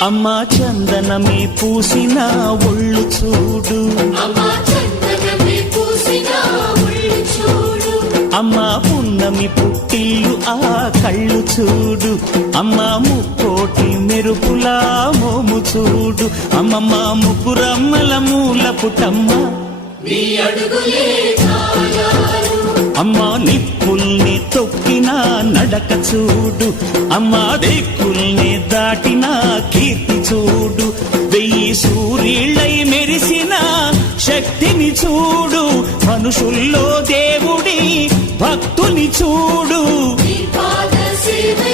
అమ్మా చందనమే పూసిన ఒళ్ళు చూడు, అమ్మా పున్నమి పుట్టిల్లు ఆ కళ్ళు చూడు, అమ్మా ముక్కోటి మెరుపులా మోము చూడు, అమ్మమ్మ ముగ్గురమ్మల మూల పుటమ్మ అమ్మా నిప్పుల్ని తొక్కిన నడక చూడు, అమ్మా దిక్కుల్ని దాటిన కీర్తి చూడు, 1000 సూర్యుళ్ళై మెరిసిన శక్తిని చూడు, మనుషుల్లో దేవుడి భక్తుని చూడు.